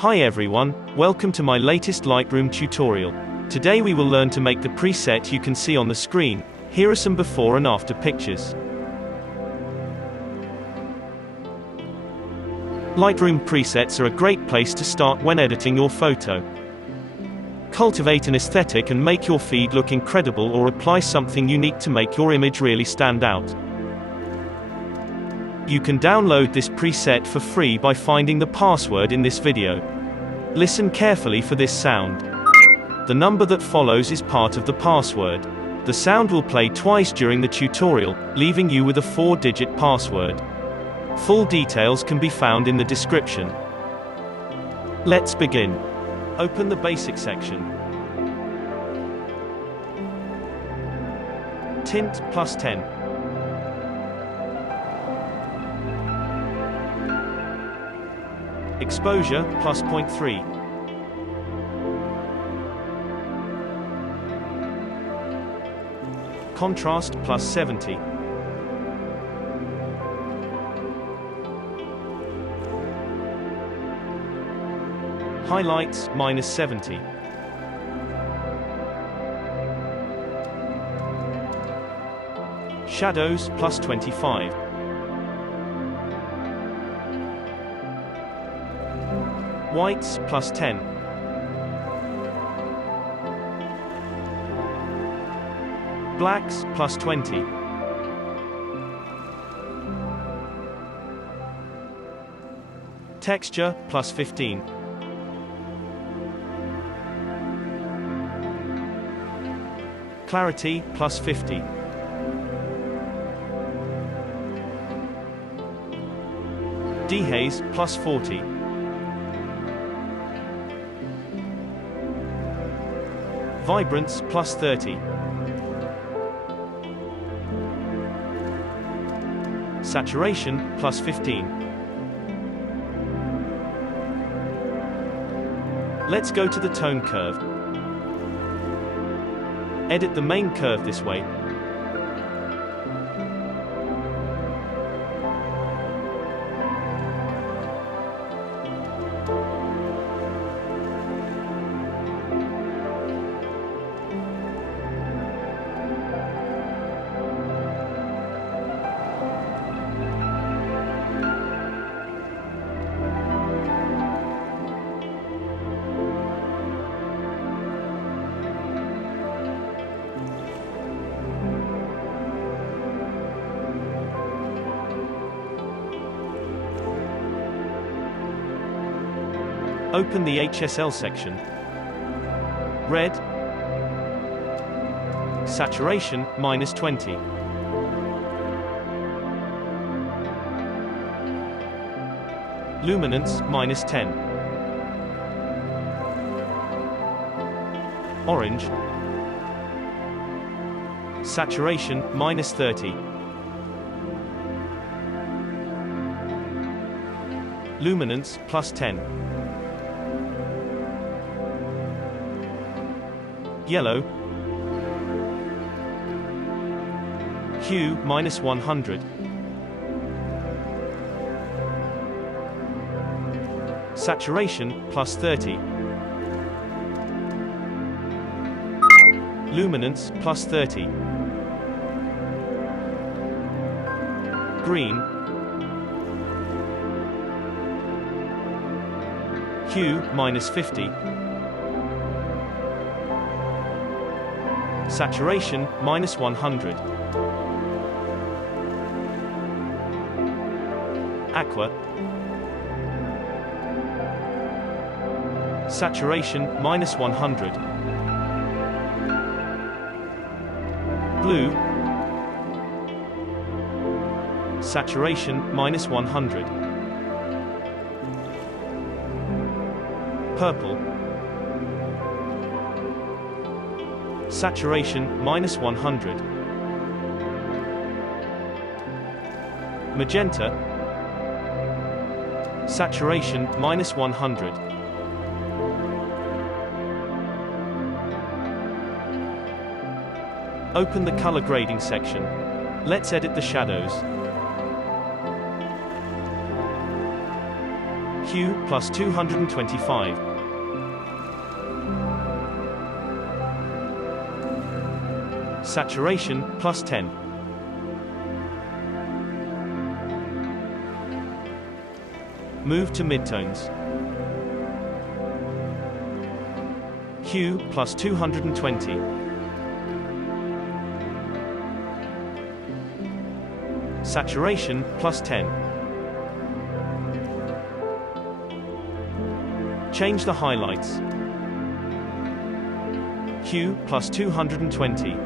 Hi everyone, welcome to my latest Lightroom tutorial. Today we will learn to make the preset you can see on the screen. Here are some before and after pictures. Lightroom presets are a great place to start when editing your photo. Cultivate an aesthetic and make your feed look incredible, or apply something unique to make your image really stand out. You can download this preset for free by finding the password in this video. Listen carefully for this sound. The number that follows is part of the password. The sound will play twice during the tutorial, leaving you with a 4-digit password. Full details can be found in the description. Let's begin. Open the basic section. Tint +10. Exposure +0.3. Contrast +70. Highlights -70. Shadows +25. Whites +10. Blacks +20. Texture +15. Clarity +50. Dehaze +40. Vibrance +30. Saturation +15. Let's go to the tone curve. Edit the main curve this way. Open the HSL section. Red. Saturation -20. Luminance -10. Orange. Saturation -30. Luminance +10. Yellow. Hue -100. Saturation +30. Luminance +30. Green. Hue -50. Saturation -100. Aqua. Saturation -100. Blue. Saturation -100. Purple. Saturation -100. Magenta. Saturation -100. Open the color grading section. Let's edit the shadows. Hue plus 225. Saturation plus 10. Move to midtones. Hue plus 220. Saturation plus 10. Change the highlights. Hue plus 220.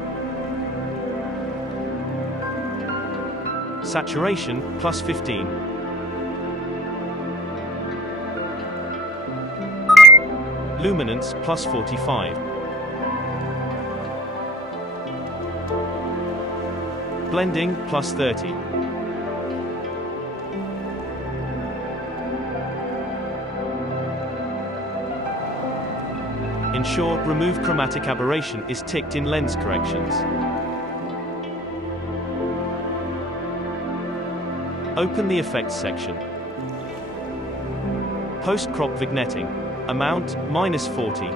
Saturation plus 15. Luminance plus 45. Blending plus 30. Ensure Remove Chromatic Aberration is ticked in Lens Corrections. Open the Effects section. Post-crop vignetting. Amount, -40.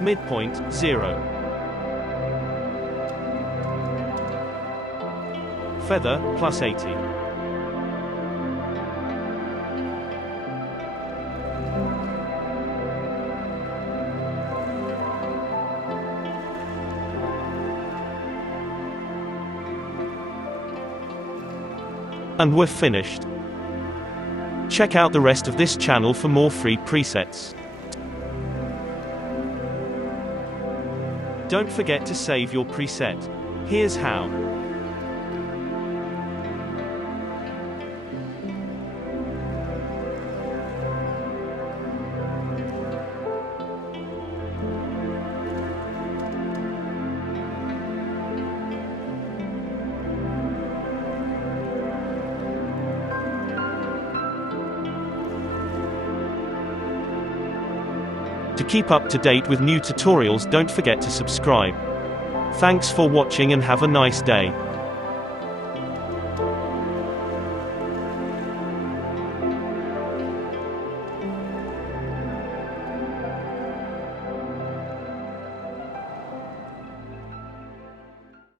Midpoint, 0. Feather, +80. And we're finished. Check out the rest of this channel for more free presets. Don't forget to save your preset. Here's how. To keep up to date with new tutorials, don't forget to subscribe. Thanks for watching and have a nice day.